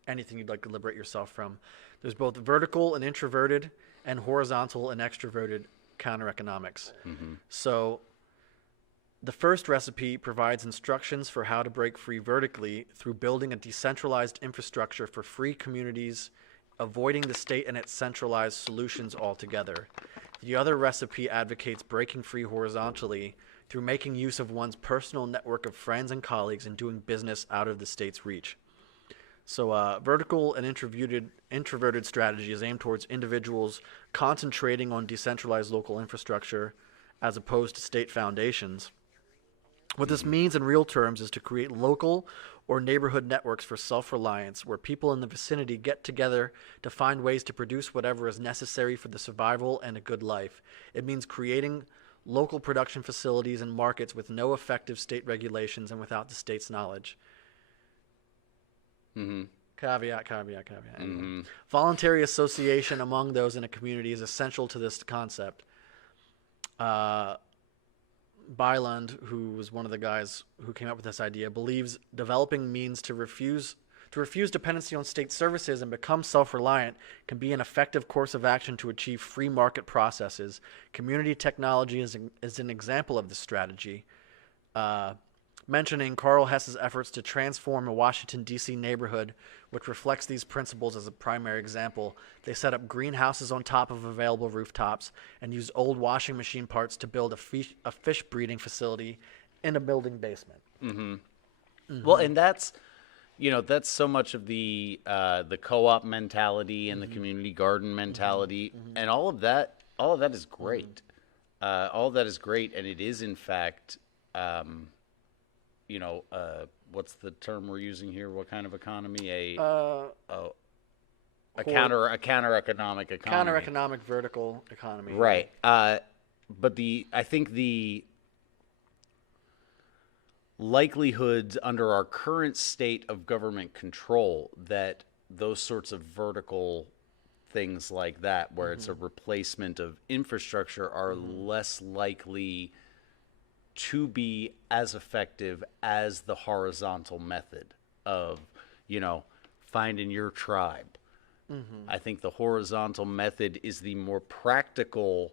anything you'd like to liberate yourself from. There's both vertical and introverted, and horizontal and extroverted counter economics. So the first recipe provides instructions for how to break free vertically through building a decentralized infrastructure for free communities, avoiding the state and its centralized solutions altogether. The other recipe advocates breaking free horizontally through making use of one's personal network of friends and colleagues and doing business out of the state's reach. So vertical and introverted strategy is aimed towards individuals concentrating on decentralized local infrastructure as opposed to state foundations. What this means in real terms is to create local or neighborhood networks for self-reliance where people in the vicinity get together to find ways to produce whatever is necessary for the survival and a good life. It means creating local production facilities and markets with no effective state regulations and without the state's knowledge. Caveat. Anyway. Voluntary association among those in a community is essential to this concept. Byland, who was one of the guys who came up with this idea, believes developing means to refuse dependency on state services and become self-reliant can be an effective course of action to achieve free market processes. Community technology is an example of this strategy. Mentioning Carl Hess's efforts to transform a Washington, D.C. neighborhood, which reflects these principles as a primary example. They set up greenhouses on top of available rooftops and used old washing machine parts to build a fish breeding facility in a building basement. Well, and that's so much of the co-op mentality and the community garden mentality, and all of that is great. All of that is great, and it is in fact, what's the term we're using here? What kind of economy? A counter economic economy. Counter economic vertical economy. Right. But I think the likelihoods under our current state of government control that those sorts of vertical things like that, where it's a replacement of infrastructure, are less likely to be as effective as the horizontal method of, finding your tribe. I think the horizontal method is the more practical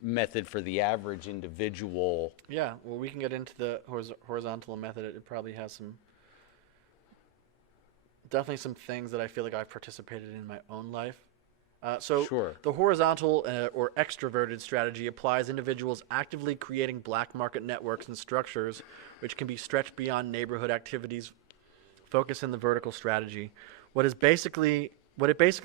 method for the average individual. Yeah, well, we can get into the horizontal method. It probably has definitely some things that I feel like I've participated in my own life. Sure. The horizontal or extroverted strategy applies individuals actively creating black market networks and structures which can be stretched beyond neighborhood activities. Focus in the vertical strategy. What it basically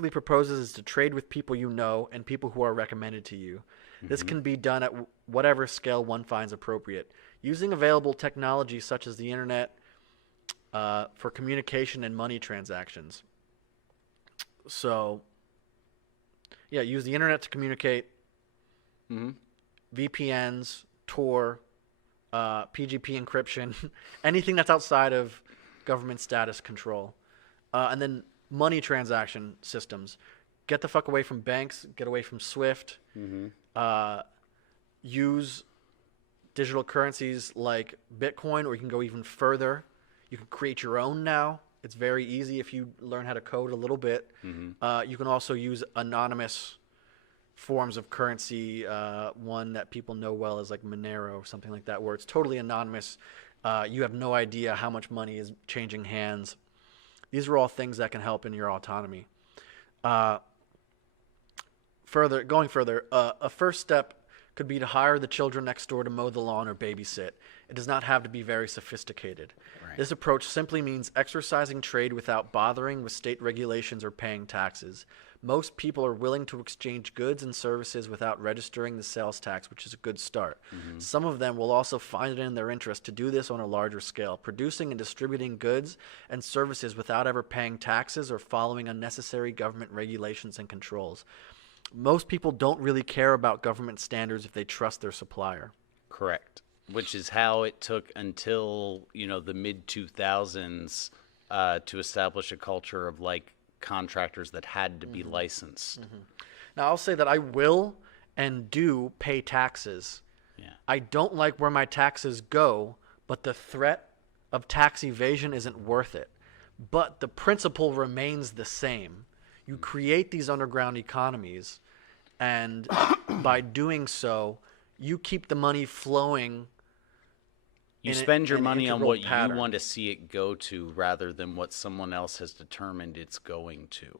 proposes is to trade with people you know and people who are recommended to you. This can be done at whatever scale one finds appropriate. Using available technology such as the internet for communication and money transactions. So, yeah, use the internet to communicate. VPNs, Tor, PGP encryption, anything that's outside of government status control. And then money transaction systems. get the fuck away from banks, get away from SWIFT, use digital currencies like Bitcoin, or you can go even further. You can create your own now. It's very easy if you learn how to code a little bit. You can also use anonymous forms of currency. One that people know well is like Monero, something like that, where it's totally anonymous. You have no idea how much money is changing hands. These are all things that can help in your autonomy. Going further, a first step could be to hire the children next door to mow the lawn or babysit. It does not have to be very sophisticated. Right. This approach simply means exercising trade without bothering with state regulations or paying taxes. Most people are willing to exchange goods and services without registering the sales tax, which is a good start. Some of them will also find it in their interest to do this on a larger scale, producing and distributing goods and services without ever paying taxes or following unnecessary government regulations and controls. Most people don't really care about government standards if they trust their supplier. Correct. Which is how it took until, the mid 2000s to establish a culture of like contractors that had to be licensed. Now, I'll say that I will and do pay taxes. Yeah. I don't like where my taxes go, but the threat of tax evasion isn't worth it. But the principle remains the same. You create these underground economies, and by doing so, you keep the money flowing. You in spend your an money on integral what pattern. you want to see it go to rather than what someone else has determined it's going to.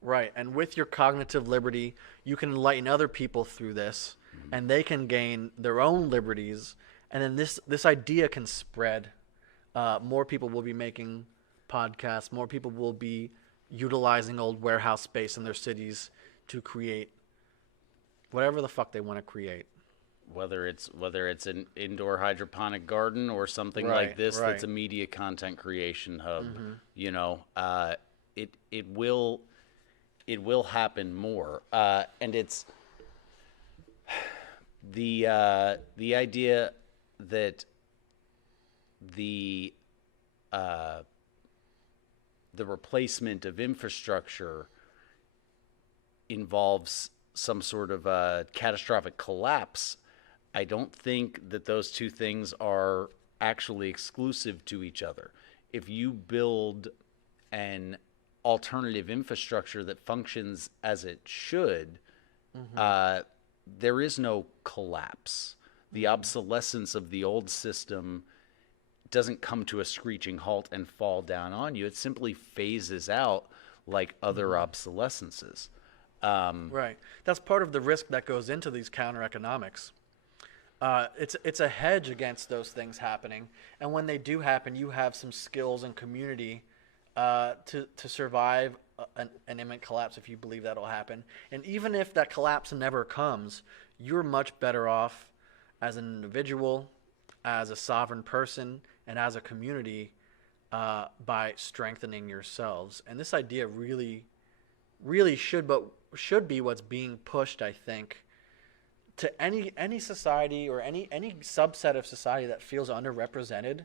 Right. And with your cognitive liberty, you can enlighten other people through this, and they can gain their own liberties. And then this idea can spread. More people will be making podcasts. More people will be utilizing old warehouse space in their cities to create whatever the fuck they want to create. Whether it's an indoor hydroponic garden or something like Right, this right. that's a media content creation hub, it will happen more, and it's the idea that the replacement of infrastructure involves some sort of a catastrophic collapse. I don't think that those two things are actually exclusive to each other. If you build an alternative infrastructure that functions as it should, there is no collapse. The obsolescence of the old system doesn't come to a screeching halt and fall down on you. It simply phases out like other obsolescences. Right. That's part of the risk that goes into these counter economics. It's a hedge against those things happening, and when they do happen, you have some skills and community to survive an imminent collapse if you believe that'll happen. And even if that collapse never comes, you're much better off as an individual, as a sovereign person, and as a community by strengthening yourselves. And this idea really should be what's being pushed, I think, to any society or any subset of society that feels underrepresented.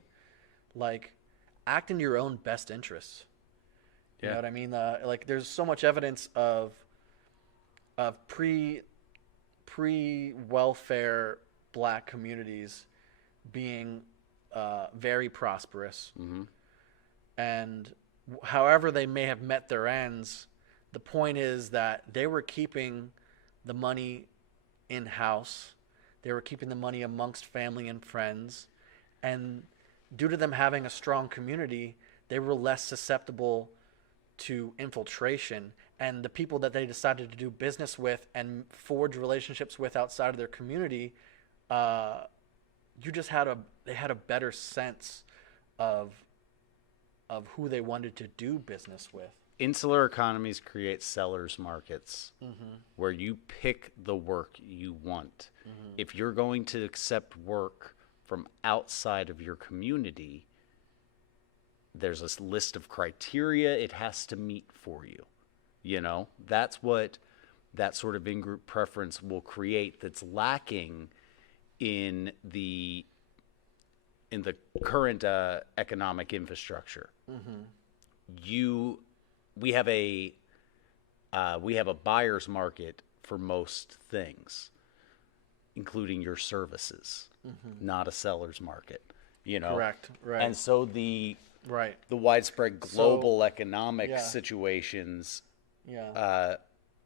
Like, act in your own best interests. You know what I mean? Like, there's so much evidence of pre-welfare black communities being very prosperous, and however they may have met their ends, the point is that they were keeping the money in-house. They were keeping the money amongst family and friends. And due to them having a strong community, they were less susceptible to infiltration. And the people that they decided to do business with and forge relationships with outside of their community, they had a better sense of who they wanted to do business with. Insular economies create sellers markets where you pick the work you want. If you're going to accept work from outside of your community, there's a list of criteria it has to meet for you. That's what that sort of in-group preference will create that's lacking in the current economic infrastructure. We have a we have a buyer's market for most things, including your services, not a seller's market. You know, Correct, right. And so the Right. widespread global economic yeah. situations, Yeah.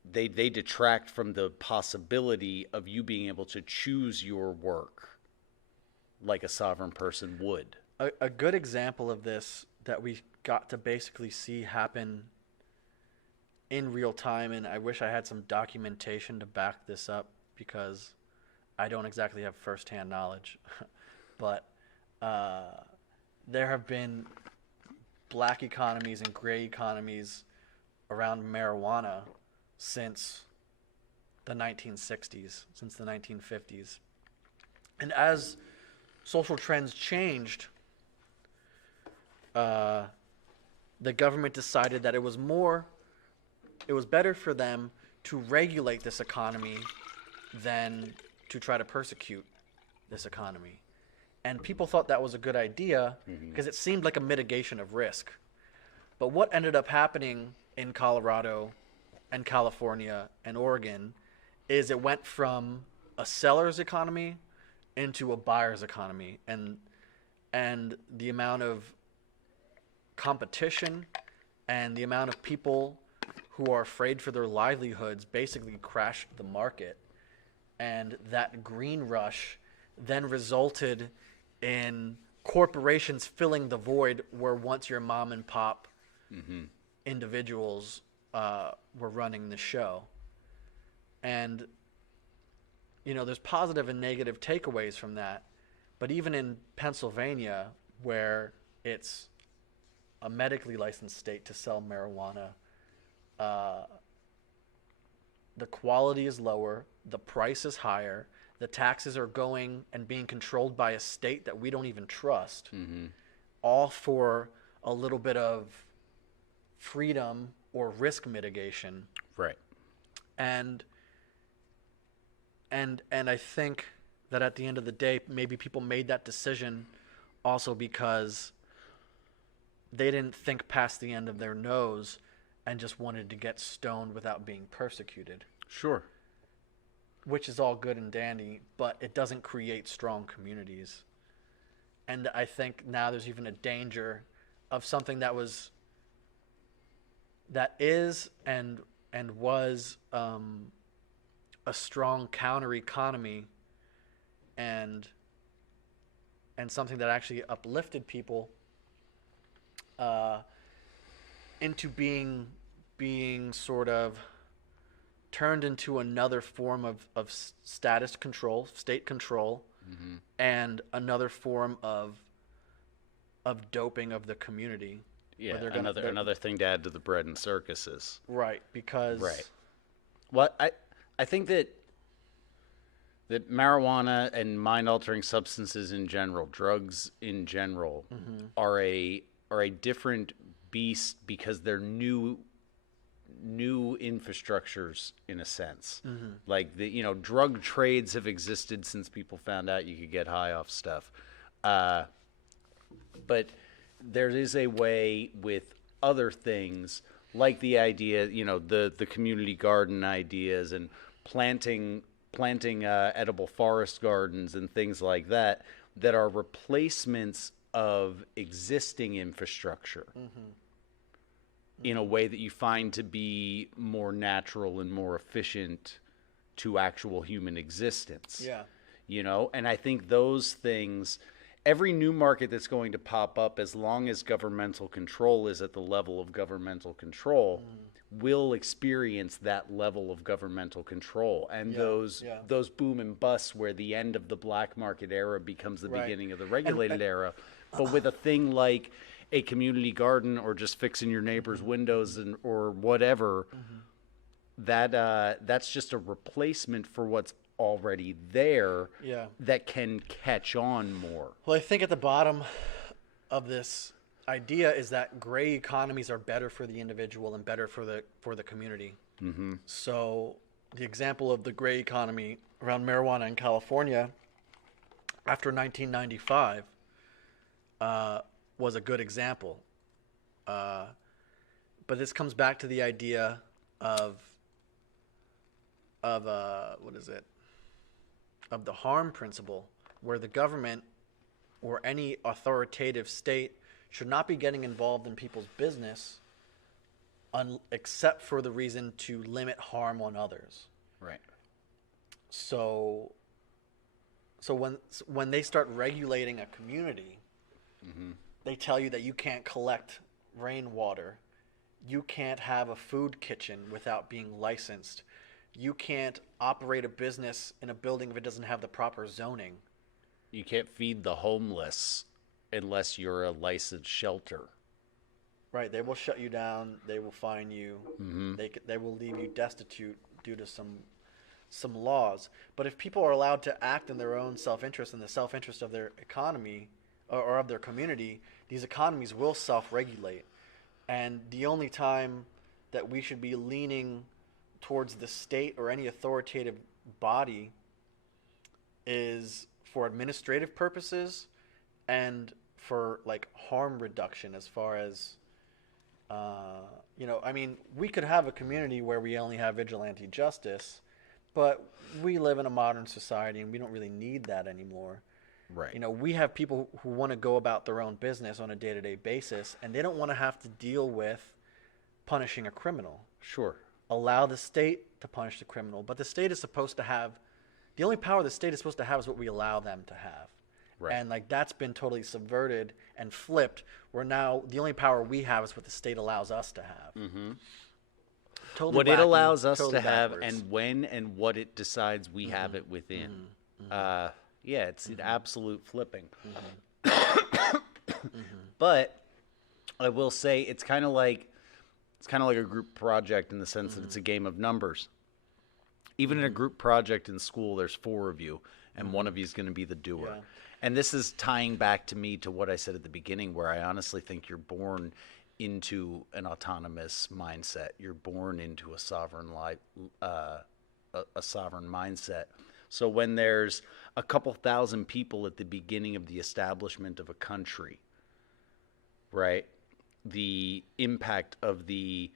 they detract from the possibility of you being able to choose your work like a sovereign person would. A good example of this that we got to basically see happen in real time, and I wish I had some documentation to back this up because I don't exactly have firsthand knowledge, but there have been black economies and gray economies around marijuana since the 1960s, since the 1950s. And as social trends changed, the government decided that it was better for them to regulate this economy than to try to persecute this economy. And people thought that was a good idea because it seemed like a mitigation of risk. But what ended up happening in Colorado and California and Oregon is it went from a seller's economy into a buyer's economy, and the amount of competition and the amount of people who are afraid for their livelihoods basically crashed the market. And that green rush then resulted in corporations filling the void where once your mom and pop individuals were running the show. And, you know, there's positive and negative takeaways from that. But even in Pennsylvania, where it's a medically licensed state to sell marijuana, the quality is lower, the price is higher, the taxes are going and being controlled by a state that we don't even trust, all for a little bit of freedom or risk mitigation. Right. And I think that at the end of the day, maybe people made that decision also because they didn't think past the end of their nose and just wanted to get stoned without being persecuted. Sure. Which is all good and dandy, but it doesn't create strong communities. And I think now there's even a danger of something that is and was a strong counter economy and something that actually uplifted people into being sort of turned into another form of status control, state control, and another form of doping of the community. Yeah, another thing to add to the bread and circuses. Right, because Right. Well, I think that marijuana and mind-altering substances in general, drugs in general, are a different beast because they're new infrastructures in a sense. Like drug trades have existed since people found out you could get high off stuff. But there is a way with other things, like the idea, the community garden ideas and planting edible forest gardens and things like that are replacements of existing infrastructure in a way that you find to be more natural and more efficient to actual human existence. Yeah. And I think those things, every new market that's going to pop up, as long as governmental control is at the level of governmental control, will experience that level of governmental control. And those boom and busts where the end of the black market era becomes the beginning of the regulated era. But with a thing like a community garden or just fixing your neighbor's windows or whatever, that's just a replacement for what's already there that can catch on more. Well, I think at the bottom of this idea is that gray economies are better for the individual and better for the community. So the example of the gray economy around marijuana in California after 1995 was a good example. But this comes back to the idea of what is it? Of the harm principle, where the government or any authoritative state should not be getting involved in people's business except for the reason to limit harm on others. Right. So when they start regulating a community, they tell you that you can't collect rainwater, you can't have a food kitchen without being licensed, you can't operate a business in a building if it doesn't have the proper zoning. You can't feed the homeless unless you're a licensed shelter. Right, they will shut you down. They will fine you. They will leave you destitute due to some laws. But if people are allowed to act in their own self-interest and the self-interest of their economy or of their community, these economies will self-regulate. And the only time that we should be leaning towards the state or any authoritative body is for administrative purposes and for like harm reduction, as far as I mean, we could have a community where we only have vigilante justice, but we live in a modern society and we don't really need that anymore. Right. We have people who want to go about their own business on a day-to-day basis, and they don't want to have to deal with punishing a criminal. Sure. Allow the state to punish the criminal, but the state is supposed to have, the only power the state is supposed to have is what we allow them to have. Right. And like that's been totally subverted and flipped, where now the only power we have is what the state allows us to have. Totally What it wacky, allows us totally to have, backwards. and when and what it decides we have it within. Yeah, it's an absolute flipping. But I will say it's kind of like a group project in the sense that it's a game of numbers. Even in a group project in school, there's 4 of you, and one of you is going to be the doer. Yeah. And this is tying back to me to what I said at the beginning, where I honestly think you're born into an autonomous mindset. You're born into a sovereign a sovereign mindset. So when there's a couple thousand people at the beginning of the establishment of a country, right? The impact of the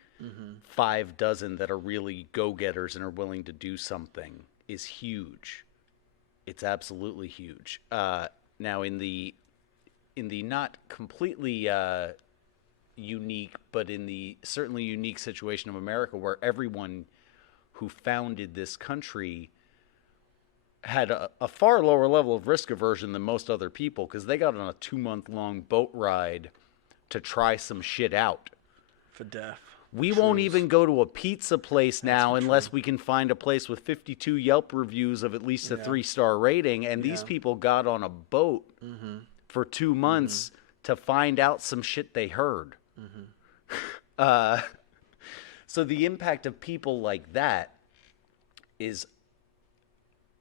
5 dozen that are really go-getters and are willing to do something is huge. It's absolutely huge. Now, in the not completely unique, but in the certainly unique situation of America, where everyone who founded this country had a far lower level of risk aversion than most other people, because they got on a 2-month-long boat ride to try some shit out. for death. We won't even go to a pizza place now unless we can find a place with 52 Yelp reviews of at least a 3-star rating. And these people got on a boat for 2 months to find out some shit they heard. So the impact of people like that is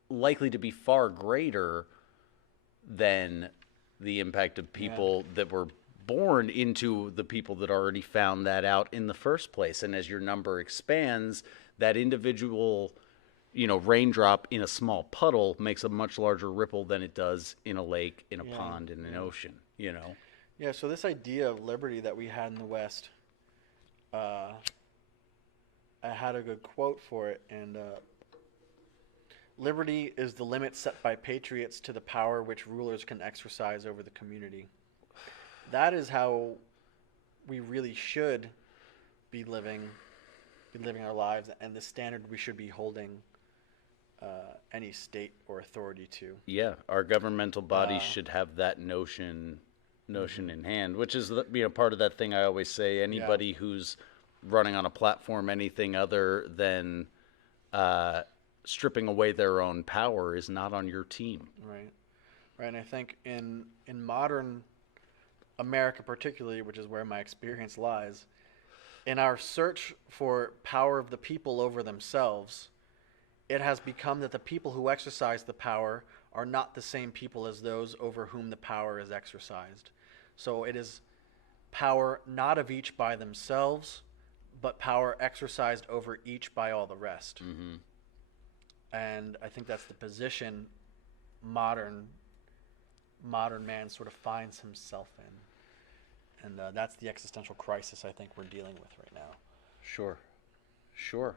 likely to be far greater than the impact of people that were born into the people that already found that out in the first place. And as your number expands, that individual, raindrop in a small puddle makes a much larger ripple than it does in a lake, in a pond, in an ocean, Yeah, so this idea of liberty that we had in the West, I had a good quote for it, and liberty is the limit set by patriots to the power which rulers can exercise over the community. That is how we really should be living our lives, and the standard we should be holding any state or authority to. Yeah, our governmental bodies should have that notion in hand, which is part of that thing I always say. Anybody who's running on a platform anything other than stripping away their own power is not on your team. Right. And I think in modern America particularly, which is where my experience lies, in our search for power of the people over themselves, it has become that the people who exercise the power are not the same people as those over whom the power is exercised. So it is power not of each by themselves, but power exercised over each by all the rest. And I think that's the position modern man sort of finds himself in. And that's the existential crisis I think we're dealing with right now. Sure. Sure.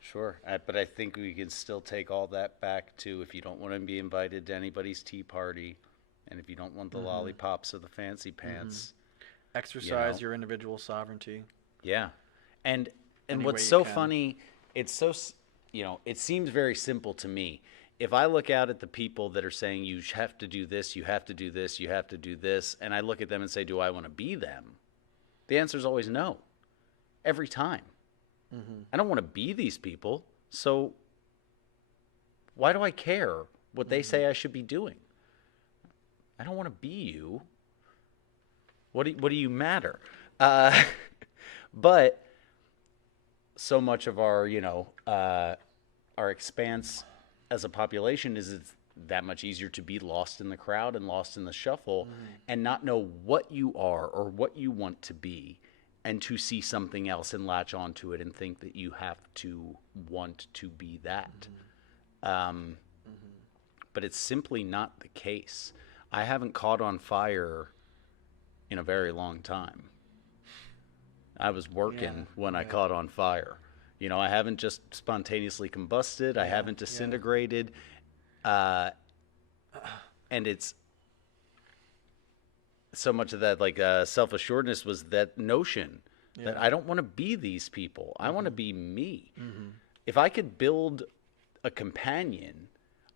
Sure. But I think we can still take all that back to if you don't want to be invited to anybody's tea party, and if you don't want the lollipops or the fancy pants, Exercise know. your individual sovereignty. yeah. And Any what's way you so can. funny, it's so it seems very simple to me. If I look out at the people that are saying you have to do this, you have to do this, you have to do this, and I look at them and say, do I want to be them? The answer is always no. Every time. I don't want to be these people, so why do I care what they say I should be doing? I don't want to be you. What do you matter? But so much of our, our expanse as a population is it's that much easier to be lost in the crowd and lost in the shuffle and not know what you are or what you want to be, and to see something else and latch onto it and think that you have to want to be that. But it's simply not the case. I haven't caught on fire in a very long time. I was working when I caught on fire. I haven't just spontaneously combusted. I haven't disintegrated. And it's so much of that, like self-assuredness was that notion that I don't want to be these people. I want to be me. If I could build a companion,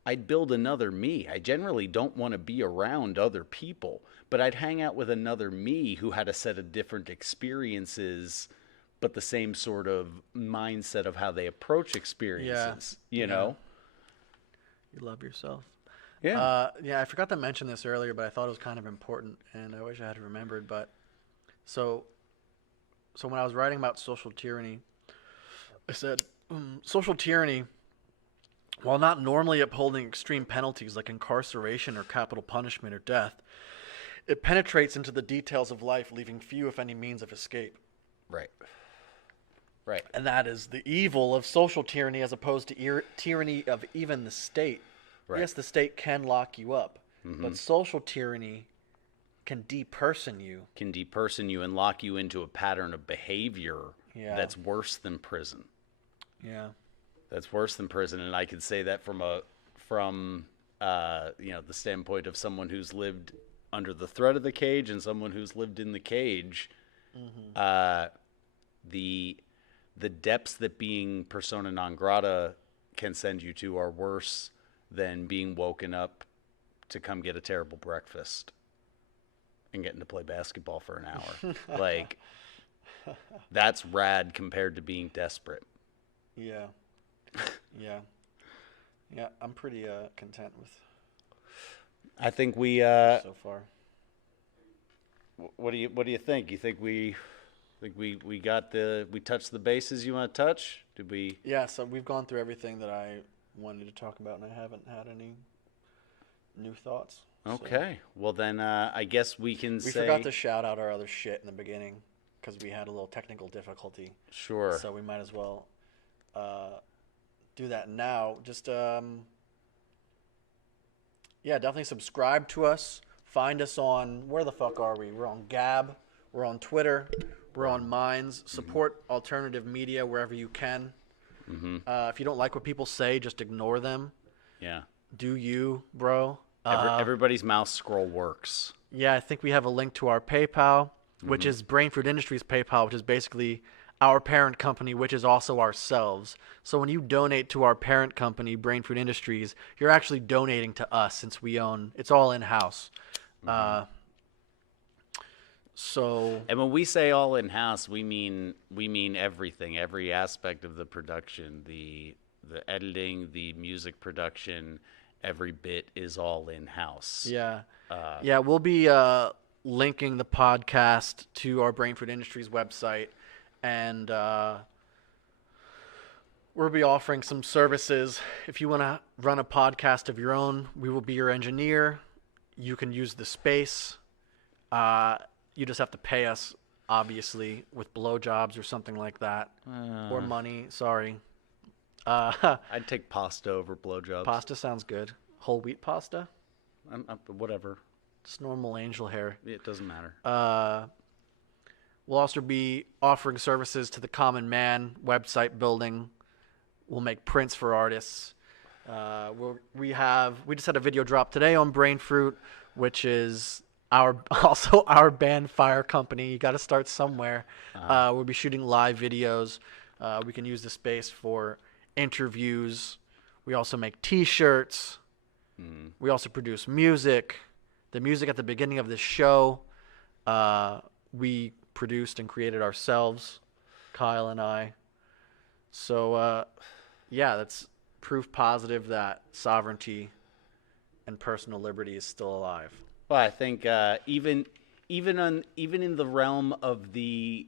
I'd build another me. I generally don't want to be around other people, but I'd hang out with another me who had a set of different experiences, but the same sort of mindset of how they approach experiences, you know? You love yourself. Yeah. I forgot to mention this earlier, but I thought it was kind of important, and I wish I had remembered. But so when I was writing about social tyranny, I said social tyranny, while not normally upholding extreme penalties like incarceration or capital punishment or death, it penetrates into the details of life, leaving few, if any, means of escape. Right. Right. And that is the evil of social tyranny as opposed to tyranny of even the state. Right. Yes, the state can lock you up, but social tyranny can deperson you. Can deperson you and lock you into a pattern of behavior that's worse than prison. Yeah. That's worse than prison, and I can say that from the standpoint of someone who's lived under the threat of the cage and someone who's lived in the cage. The depths that being persona non grata can send you to are worse than being woken up to come get a terrible breakfast and getting to play basketball for an hour. Like, that's rad compared to being desperate. Yeah. Yeah. Yeah, I'm pretty content with I think we so far. what do you think? You think we touched the bases you want to touch? Did we? Yeah, so we've gone through everything that I wanted to talk about, and I haven't had any new thoughts. Okay. Well, then I guess we can We say forgot to shout out our other shit in the beginning because we had a little technical difficulty. sure. So we might as well do that now. Just definitely subscribe to us. Find us on, where the fuck are we? We're on Gab. We're on Twitter. We're on Minds. Support alternative media wherever you can. If you don't like what people say, just ignore them. Yeah. Do you, bro? Everybody's mouse scroll works. Yeah, I think we have a link to our PayPal, which is Brain Food Industries PayPal, which is basically our parent company, which is also ourselves. So when you donate to our parent company, Brain Food Industries, you're actually donating to us since we own, it's all in-house. And when we say all in house, we mean everything, every aspect of the production, the editing, the music production, every bit is all in house. Yeah. We'll be linking the podcast to our Brain Food Industries website, and we'll be offering some services. If you want to run a podcast of your own, we will be your engineer. You can use the space. You just have to pay us, obviously, with blowjobs or something like that, or money. Sorry. I'd take pasta over blowjobs. Pasta sounds good. Whole wheat pasta? Whatever. Just normal angel hair. It doesn't matter. We'll also be offering services to the common man, website building. We'll make prints for artists. We just had a video drop today on Brain Fruit, which is also our band Fire Company. You got to start somewhere. We'll be shooting live videos. We can use the space for interviews. We also make T-shirts. We also produce music. The music at the beginning of this show, we produced and created ourselves, Kyle and I. So, yeah, that's proof positive that sovereignty and personal liberty is still alive. Well, I think even in the realm of the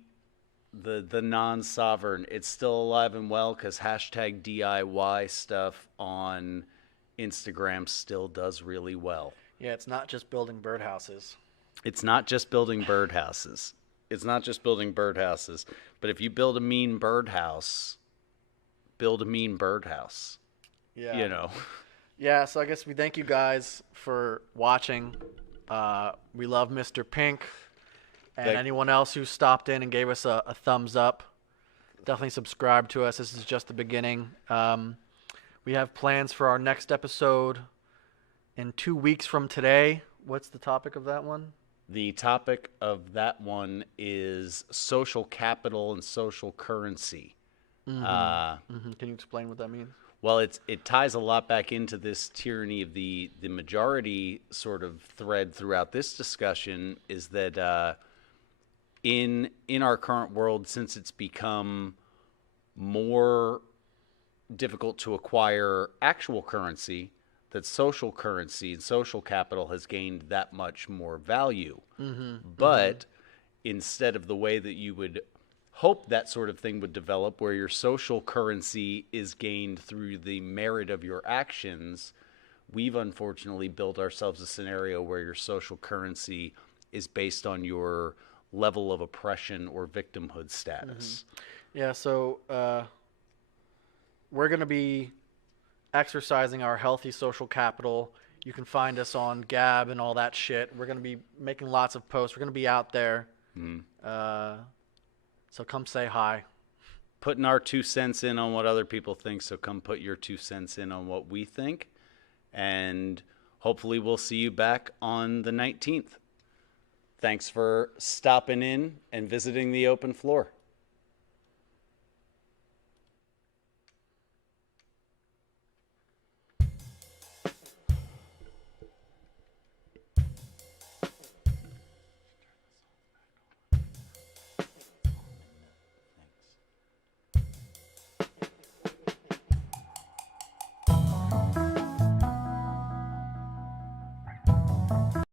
non-sovereign, it's still alive and well, because hashtag DIY stuff on Instagram still does really well. Yeah, it's not just building birdhouses. It's not just building birdhouses. But if you build a mean birdhouse, build a mean birdhouse. Yeah. You know. Yeah, so I guess we thank you guys for watching. We love Mr. Pink and anyone else who stopped in and gave us a thumbs up. Definitely subscribe to us. This is just the beginning. We have plans for our next episode in 2 weeks from today. What's the topic of that one? The topic of that one is social capital and social currency. Can you explain what that means? Well, it ties a lot back into this tyranny of the majority sort of thread throughout this discussion, is that in our current world, since it's become more difficult to acquire actual currency, that social currency and social capital has gained that much more value. But instead of the way that you would hope that sort of thing would develop, where your social currency is gained through the merit of your actions, we've unfortunately built ourselves a scenario where your social currency is based on your level of oppression or victimhood status. Yeah, so we're going to be exercising our healthy social capital. You can find us on Gab and all that shit. We're going to be making lots of posts. We're going to be out there. So come say hi. Putting our 2 cents in on what other people think, so come put your 2 cents in on what we think. And hopefully we'll see you back on the 19th. Thanks for stopping in and visiting the open floor.